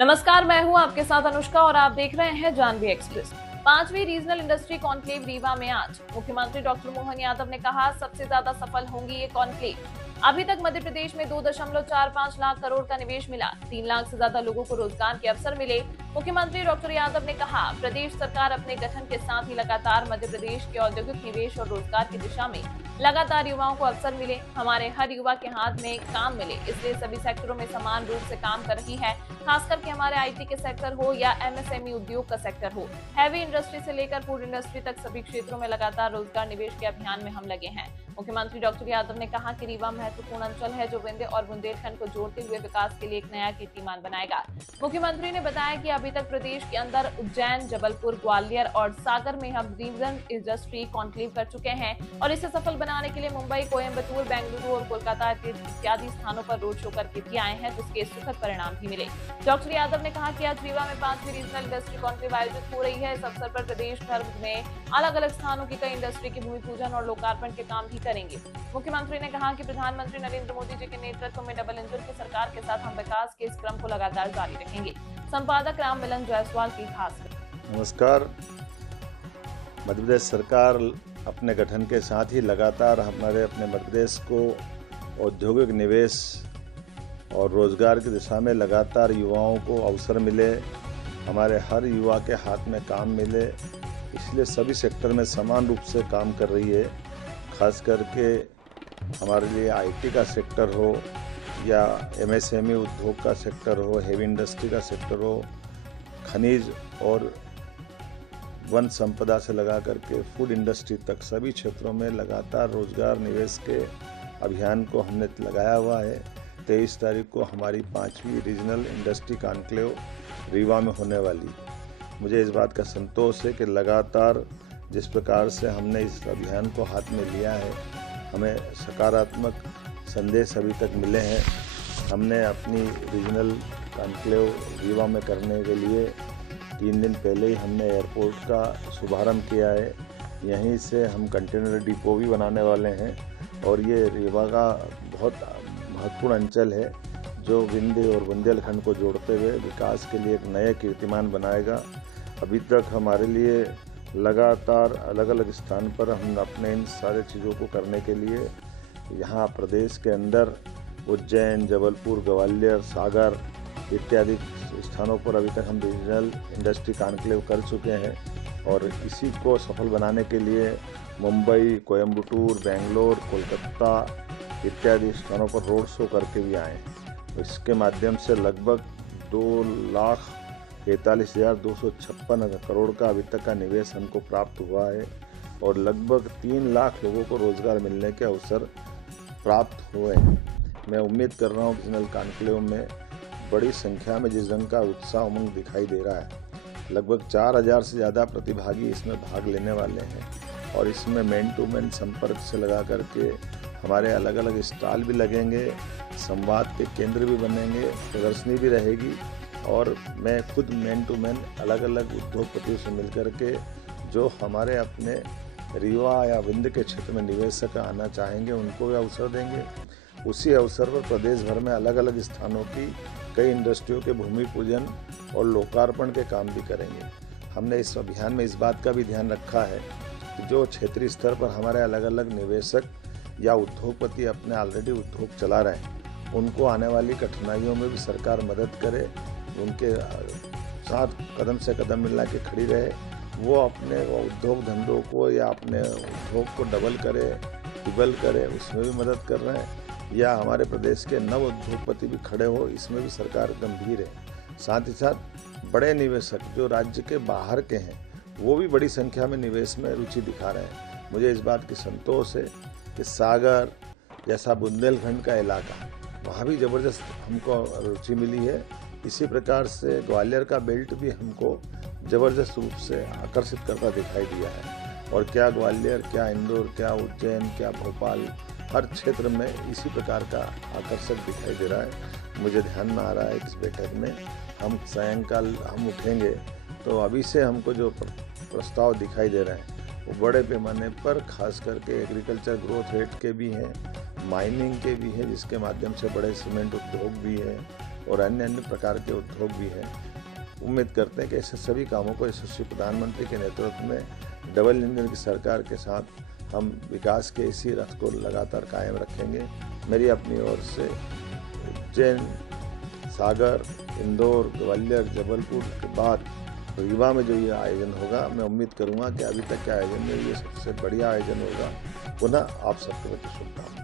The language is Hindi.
नमस्कार, मैं हूं आपके साथ अनुष्का और आप देख रहे हैं जानवी एक्सप्रेस। 5वीं रीजनल इंडस्ट्री कॉन्क्लेव रीवा में आज मुख्यमंत्री डॉक्टर मोहन यादव ने कहा, सबसे ज्यादा सफल होंगी ये कॉन्क्लेव। अभी तक मध्य प्रदेश में 2.45 लाख करोड़ का निवेश मिला, 3 लाख से ज्यादा लोगों को रोजगार के अवसर मिले। मुख्यमंत्री डॉक्टर यादव ने कहा, प्रदेश सरकार अपने गठन के साथ ही लगातार मध्य प्रदेश के औद्योगिक निवेश और रोजगार की दिशा में लगातार युवाओं को अवसर मिले, हमारे हर युवा के हाथ में काम मिले, इसलिए सभी सेक्टरों में समान रूप से काम कर रही है। खास करके हमारे आईटी के सेक्टर हो या एमएसएमई उद्योग का सेक्टर हो, हैवी इंडस्ट्री से लेकर फूड इंडस्ट्री तक सभी क्षेत्रों में लगातार रोजगार निवेश के अभियान में हम लगे हैं। मुख्यमंत्री डॉक्टर यादव ने कहा कि रीवा महत्वपूर्ण अंचल है जो विंध्य और बुंदेलखंड को जोड़ते हुए विकास के लिए एक नया कीर्तिमान बनाएगा। मुख्यमंत्री ने बताया कि अभी तक प्रदेश के अंदर उज्जैन, जबलपुर, ग्वालियर और सागर में हम रीजन इंडस्ट्री कॉन्क्लेव कर चुके हैं और इसे सफल बनाने के लिए मुंबई, कोयम्बटूर, बेंगलुरु और कोलकाता इत्यादि स्थानों पर रोड शो करके भी आए हैं, जिसके सुखद परिणाम भी मिले। डॉक्टर यादव ने कहा कि आज रीवा में 5वीं रीजनल इंडस्ट्री कॉन्क्लेव आयोजित हो रही है। इस अवसर पर प्रदेश भर में अलग अलग स्थानों की कई इंडस्ट्री की भूमि पूजन और लोकार्पण के काम भी करेंगे। मुख्यमंत्री ने कहा कि प्रधानमंत्री नरेंद्र मोदी जी के नेतृत्व में डबल इंजन की सरकार के साथ हम विकास के इस क्रम को लगातार जारी रखेंगे। संपादक राम मिलन जायसवाल की खास। नमस्कार। मध्य प्रदेश सरकार अपने गठन के साथ ही लगातार हमारे अपने मध्य प्रदेश को औद्योगिक निवेश और रोजगार की दिशा में लगातार युवाओं को अवसर मिले, हमारे हर युवा के हाथ में काम मिले, इसलिए सभी सेक्टर में समान रूप से काम कर रही है। खास करके हमारे लिए आईटी का सेक्टर हो या एमएसएमई उद्योग का सेक्टर हो, हेवी इंडस्ट्री का सेक्टर हो, खनिज और वन संपदा से लगा करके फूड इंडस्ट्री तक सभी क्षेत्रों में लगातार रोजगार निवेश के अभियान को हमने लगाया हुआ है। 23 तारीख को हमारी 5वीं रीजनल इंडस्ट्री कॉन्क्लेव रीवा में होने वाली। मुझे इस बात का संतोष है कि लगातार जिस प्रकार से हमने इस अभियान को हाथ में लिया है, हमें सकारात्मक संदेश अभी तक मिले हैं। हमने अपनी रीजनल कॉन्क्लेव रीवा में करने के लिए 3 दिन पहले ही हमने एयरपोर्ट का शुभारंभ किया है। यहीं से हम कंटेनर डिपो भी बनाने वाले हैं और ये रीवा का बहुत महत्वपूर्ण अंचल है जो विंध्य और बुंदेलखंड को जोड़ते हुए विकास के लिए एक नया कीर्तिमान बनाएगा। अभी तक हमारे लिए लगातार अलग अलग स्थान पर हम अपने इन सारे चीज़ों को करने के लिए यहाँ प्रदेश के अंदर उज्जैन, जबलपुर, ग्वालियर, सागर इत्यादि स्थानों पर अभी तक हम रीजनल इंडस्ट्री कॉन्क्लेव कर चुके हैं और इसी को सफल बनाने के लिए मुंबई, कोयम्बटूर, बेंगलोर, कोलकाता इत्यादि स्थानों पर रोड शो करके भी आए। इसके माध्यम से लगभग 2,43,256 करोड़ का अभी तक का निवेश हमको प्राप्त हुआ है और लगभग 3 लाख लोगों को रोजगार मिलने के अवसर प्राप्त हुए हैं। मैं उम्मीद कर रहा हूँ रीजनल कॉन्क्लेव में बड़ी संख्या में जिस ढंग का उत्साह उमंग दिखाई दे रहा है, लगभग 4,000 से ज़्यादा प्रतिभागी इसमें भाग लेने वाले हैं और इसमें मैन टू मैन संपर्क से लगा करके हमारे अलग अलग स्टॉल भी लगेंगे, संवाद के केंद्र भी बनेंगे, प्रदर्शनी भी रहेगी और मैं खुद मैन टू मैन अलग अलग उद्योगपतियों से मिलकर के जो हमारे अपने रीवा या विंध्य के क्षेत्र में निवेशक आना चाहेंगे उनको भी अवसर देंगे। उसी अवसर पर प्रदेश भर में अलग अलग स्थानों की कई इंडस्ट्रियों के भूमि पूजन और लोकार्पण के काम भी करेंगे। हमने इस अभियान में इस बात का भी ध्यान रखा है कि जो क्षेत्रीय स्तर पर हमारे अलग अलग निवेशक या उद्योगपति अपने ऑलरेडी उद्योग चला रहे हैं, उनको आने वाली कठिनाइयों में भी सरकार मदद करे, उनके साथ कदम से कदम मिला के खड़ी रहे, वो अपने उद्योग धंधों को या अपने उद्योग को डबल करे, ट्रिपल करे, उसमें भी मदद कर रहे हैं। या हमारे प्रदेश के नव उद्योगपति भी खड़े हो, इसमें भी सरकार गंभीर है। साथ ही साथ बड़े निवेशक जो राज्य के बाहर के हैं वो भी बड़ी संख्या में निवेश में रुचि दिखा रहे हैं। मुझे इस बात की संतोष है कि सागर जैसा बुंदेलखंड का इलाका, वहाँ भी ज़बरदस्त हमको रुचि मिली है। इसी प्रकार से ग्वालियर का बेल्ट भी हमको ज़बरदस्त रूप से आकर्षित करता दिखाई दिया है और क्या ग्वालियर, क्या इंदौर, क्या उज्जैन, क्या भोपाल, हर क्षेत्र में इसी प्रकार का आकर्षक दिखाई दे रहा है। मुझे ध्यान में आ रहा है इस बैठक में हम सायंकाल हम उठेंगे तो अभी से हमको जो प्रस्ताव दिखाई दे रहे हैं वो बड़े पैमाने पर खास करके एग्रीकल्चर ग्रोथ रेट के भी हैं, माइनिंग के भी हैं, जिसके माध्यम से बड़े सीमेंट उद्योग भी है, और अन्य अन्य प्रकार के उद्योग भी हैं। उम्मीद करते हैं कि ऐसे सभी कामों को यशस्वी प्रधानमंत्री के नेतृत्व में डबल इंजन की सरकार के साथ हम विकास के इसी रथ को लगातार कायम रखेंगे। मेरी अपनी ओर से उज्जैन, सागर, इंदौर, ग्वालियर, जबलपुर के बाद रीवा में जो ये आयोजन होगा, मैं उम्मीद करूंगा कि अभी तक के आयोजन में ये सबसे बढ़िया आयोजन होगा। पुनः आप सबको शुभकामनाएं।